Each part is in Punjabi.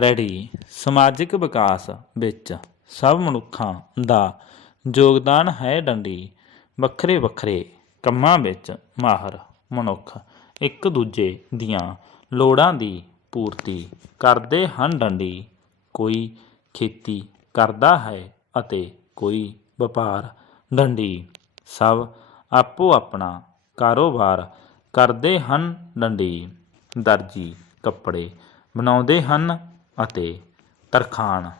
ਰੈਡੀ ਸਮਾਜਿਕ ਵਿਕਾਸ ਵਿੱਚ ਸਭ ਮਨੁੱਖਾਂ ਦਾ ਯੋਗਦਾਨ ਹੈ ਡੰਡੀ। ਵੱਖਰੇ ਵੱਖਰੇ ਕੰਮਾਂ ਵਿੱਚ ਮਾਹਰ ਮਨੁੱਖ ਇੱਕ ਦੂਜੇ ਦੀਆਂ ਲੋੜਾਂ ਦੀ ਪੂਰਤੀ ਕਰਦੇ ਹਨ ਡੰਡੀ। ਕੋਈ ਖੇਤੀ ਕਰਦਾ ਹੈ ਅਤੇ ਕੋਈ ਵਪਾਰ ਡੰਡੀ। ਸਭ ਆਪੋ ਆਪਣਾ ਕਾਰੋਬਾਰ ਕਰਦੇ ਹਨ ਡੰਡੀ। ਦਰਜੀ ਕੱਪੜੇ ਬਣਾਉਂਦੇ ਹਨ ਅਤੇ ਤਰਖਾਣ,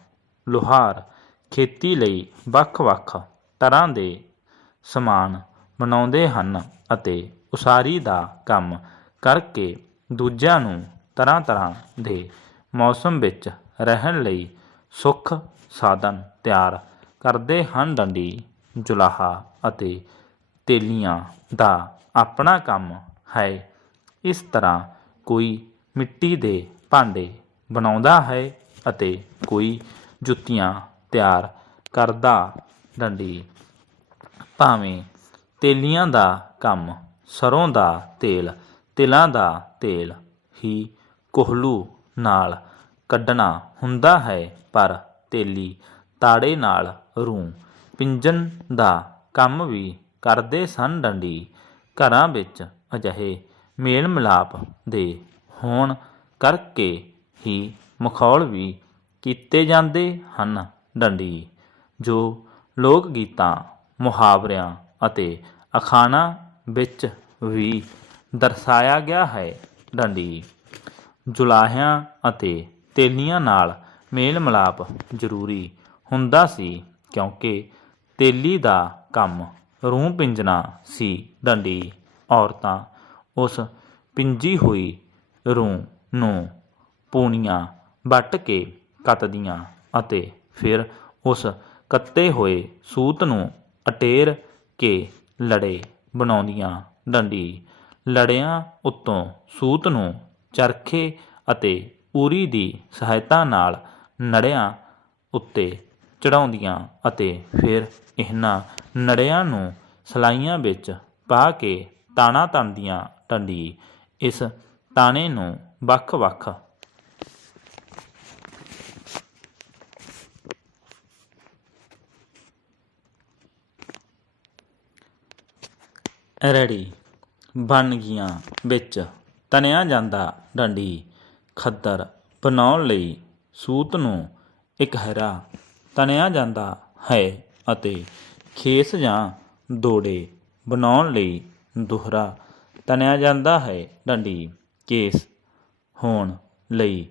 ਲੁਹਾਰ, ਖੇਤੀ ਲਈ ਵੱਖ-ਵੱਖ ਤਰ੍ਹਾਂ ਦੇ ਸਮਾਨ ਬਣਾਉਂਦੇ ਹਨ ਅਤੇ ਉਸਾਰੀ ਦਾ ਕੰਮ ਕਰਕੇ ਦੂਜਿਆਂ ਨੂੰ ਤਰ੍ਹਾਂ-ਤਰ੍ਹਾਂ ਦੇ ਮੌਸਮ ਵਿੱਚ ਰਹਿਣ ਲਈ ਸੁੱਖ ਸਾਧਨ ਤਿਆਰ ਕਰਦੇ ਹਨ। ਡੰਡੀ, ਜੁਲਾਹਾ ਅਤੇ ਤੇਲੀਆਂ ਦਾ ਆਪਣਾ ਕੰਮ ਹੈ। ਇਸ ਤਰ੍ਹਾਂ ਕੋਈ ਮਿੱਟੀ ਦੇ ਭਾਂਡੇ ਬਣਾਉਂਦਾ ਹੈ ਅਤੇ ਕੋਈ ਜੁੱਤੀਆਂ ਤਿਆਰ ਕਰਦਾ ਡੰਡੀ। ਭਾਵੇਂ ਤੇਲੀਆਂ ਦਾ ਕੰਮ ਸਰੋਂ ਦਾ ਤੇਲ, ਤਿਲਾਂ ਦਾ ਤੇਲ ਹੀ ਕੋਹਲੂ ਨਾਲ ਕੱਢਣਾ ਹੁੰਦਾ ਹੈ, ਪਰ ਤੇਲੀ ਤਾੜੇ ਨਾਲ ਰੂੰ ਪਿੰਜਣ ਦਾ ਕੰਮ ਵੀ ਕਰਦੇ ਸਨ ਡੰਡੀ। ਘਰਾਂ ਵਿੱਚ ਅਜਿਹੇ ਮੇਲ ਮਿਲਾਪ ਦੇ ਹੋਣ ਕਰਕੇ ਹੀ ਮਖੌਲ ਵੀ ਕੀਤੇ ਜਾਂਦੇ ਹਨ। ਡੰਡੀ, ਜੋ ਲੋਕ ਗੀਤਾਂ, ਮੁਹਾਵਰਿਆਂ ਅਤੇ ਅਖਾਣਾਂ ਵਿੱਚ ਵੀ ਦਰਸਾਇਆ ਗਿਆ ਹੈ। ਡੰਡੀ, ਜੁਲਾਹਿਆਂ ਅਤੇ ਤੇਲੀਆਂ ਨਾਲ ਮੇਲ ਮਿਲਾਪ ਜ਼ਰੂਰੀ ਹੁੰਦਾ ਸੀ ਕਿਉਂਕਿ ਤੇਲੀ ਦਾ ਕੰਮ ਰੂੰ ਪਿੰਜਣਾ ਸੀ। ਡੰਡੀ, ਔਰਤਾਂ ਉਸ ਪਿੰਜੀ ਹੋਈ ਰੂੰ ਨੂੰ ਪੂਣੀਆਂ ਵੱਟ ਕੇ ਕੱਤਦੀਆਂ ਅਤੇ ਫਿਰ ਉਸ ਕੱਤੇ ਹੋਏ ਸੂਤ ਨੂੰ ਅਟੇਰ ਕੇ ਲੜੇ ਬਣਾਉਂਦੀਆਂ ਡੰਡੀ ਲੜਿਆਂ ਉੱਤੋਂ ਸੂਤ ਨੂੰ ਚਰਖੇ ਅਤੇ ਉਰੀ ਦੀ ਸਹਾਇਤਾ ਨਾਲ ਨੜਿਆਂ ਉੱਤੇ ਚੜਾਉਂਦੀਆਂ ਅਤੇ ਫਿਰ ਇਹਨਾਂ ਨੜਿਆਂ ਨੂੰ ਸਲਾਈਆਂ ਵਿੱਚ ਪਾ ਕੇ ਤਾਣਾ ਤਣਦੀਆਂ ਡੰਡੀ ਇਸ ਤਾਣੇ ਨੂੰ ਵੱਖ-ਵੱਖ ਰੈਡੀ ਬਣਗੀਆਂ ਵਿੱਚ। ਤਣਿਆ ਜਾਂਦਾ ਡੰਡੀ ਖੱਦਰ ਬਣਾਉਣ ਲਈ ਸੂਤ ਨੂੰ ਇਕਹਿਰਾ ਤਣਿਆ ਜਾਂਦਾ ਹੈ ਅਤੇ ਖੇਸ ਜਾਂ ਦੋੜੇ ਬਣਾਉਣ ਲਈ ਦੁਹਰਾ। ਤਣਿਆ ਜਾਂਦਾ ਹੈ ਡੰਡੀ ਕੇਸ ਹੋਣ ਲਈ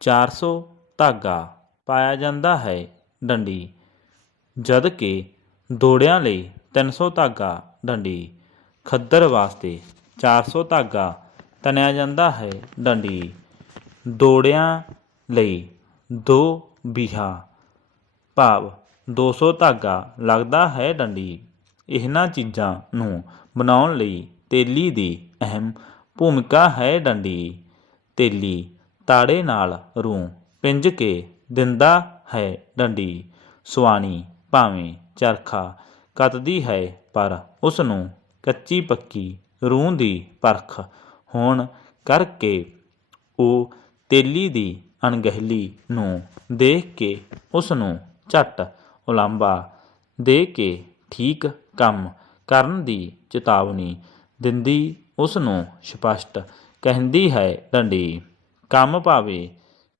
400 ਧਾਗਾ ਪਾਇਆ ਜਾਂਦਾ ਹੈ ਡੰਡੀ। ਜਦ ਕਿ ਦੋੜਿਆਂ ਲਈ 300 ਧਾਗਾ ਡੰਡੀ ਖੱਦਰ ਵਾਸਤੇ 400 ਧਾਗਾ ਤਣਿਆ ਜਾਂਦਾ ਹੈ ਡੰਡੀ। ਦੋੜਿਆਂ ਲਈ ਦੋ ਬੀਹਾ। ਭਾਵ 200 ਧਾਗਾ ਲੱਗਦਾ ਹੈ ਡੰਡੀ। ਇਹਨਾਂ ਚੀਜ਼ਾਂ ਨੂੰ ਬਣਾਉਣ ਲਈ ਤੇਲੀ ਦੀ ਅਹਿਮ ਭੂਮਿਕਾ ਹੈ ਡੰਡੀ। ਤੇਲੀ ਤਾੜੇ ਨਾਲ ਰੂੰ ਪਿੰਜ ਕੇ ਦਿੰਦਾ ਹੈ ਡੰਡੀ। ਸੁਆਣੀ ਭਾਵੇਂ ਚਰਖਾ ਕੱਤਦੀ ਹੈ ਪਰ ਉਸ ਨੂੰ ਕੱਚੀ ਪੱਕੀ ਰੂੰ ਦੀ ਪਰਖ ਹੋਣ ਕਰਕੇ ਉਹ ਤੇਲੀ ਦੀ ਅਣਗਹਿਲੀ ਨੂੰ ਦੇਖ ਕੇ ਉਸ ਨੂੰ ਝੱਟ ਉਲਾਂਭਾ ਦੇ ਕੇ ਠੀਕ ਕੰਮ ਕਰਨ ਦੀ ਚੇਤਾਵਨੀ ਦਿੰਦੀ ਉਸ ਨੂੰ ਸਪਸ਼ਟ ਕਹਿੰਦੀ ਹੈ, ਡੰਡੀ, ਕੰਮ ਭਾਵੇਂ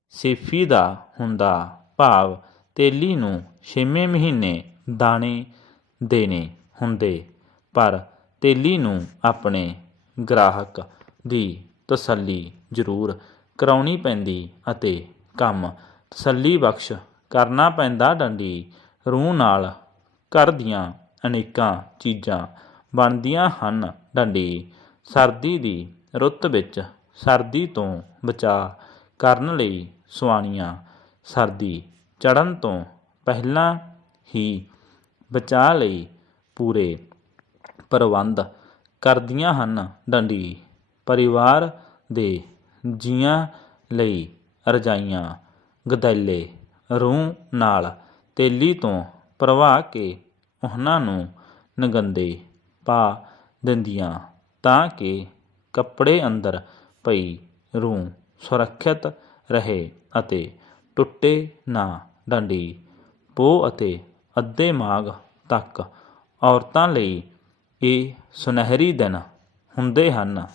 ਸੇਫੀ ਦਾ ਹੁੰਦਾ, ਭਾਵ ਤੇਲੀ ਨੂੰ ਛੇਵੇਂ ਮਹੀਨੇ ਦਾਣੇ ਦੇਣੇ ਹੁੰਦੇ, ਪਰ ਤੇਲੀ ਨੂੰ ਆਪਣੇ ਗ੍ਰਾਹਕ ਦੀ ਤਸੱਲੀ ਜ਼ਰੂਰ ਕਰਾਉਣੀ ਪੈਂਦੀ ਅਤੇ ਕੰਮ ਤਸੱਲੀ ਬਖਸ਼ ਕਰਨਾ ਪੈਂਦਾ। ਡੰਡੀ ਰੂਹ ਨਾਲ ਘਰ ਦੀਆਂ ਅਨੇਕਾਂ ਚੀਜ਼ਾਂ ਬਣਦੀਆਂ ਹਨ। ਡੰਡੀ ਸਰਦੀ ਦੀ ਰੁੱਤ ਵਿੱਚ ਸਰਦੀ ਤੋਂ ਬਚਾਅ ਕਰਨ ਲਈ ਸੁਆਣੀਆਂ ਸਰਦੀ ਚੜ੍ਹਨ ਤੋਂ ਪਹਿਲਾਂ ਹੀ ਬਚਾਅ ਲਈ ਪੂਰੇ ਪ੍ਰਬੰਧ ਕਰਦੀਆਂ ਹਨ। ਡੰਡੀ, ਪਰਿਵਾਰ ਦੇ ਜੀਆਂ ਲਈ ਰਜਾਈਆਂ, ਗਦੈਲੇ ਰੂੰ ਨਾਲ ਤੇਲੀ ਤੋਂ ਭਰਵਾ ਕੇ ਉਹਨਾਂ ਨੂੰ ਨਗੰਦੇ ਪਾ ਦਿੰਦੀਆਂ ਤਾਂ ਕਿ ਕੱਪੜੇ ਅੰਦਰ ਪਈ ਰੂੰ ਸੁਰੱਖਿਅਤ ਰਹੇ ਅਤੇ ਟੁੱਟੇ ਨਾ। ਡੰਡੀ ਪੋ ਅਤੇ ਅੱਧੇ ਮਾਘ ਤੱਕ ਔਰਤਾਂ ਲਈ ਇਹ ਸੁਨਹਿਰੀ ਦਿਨ ਹੁੰਦੇ ਹਨ।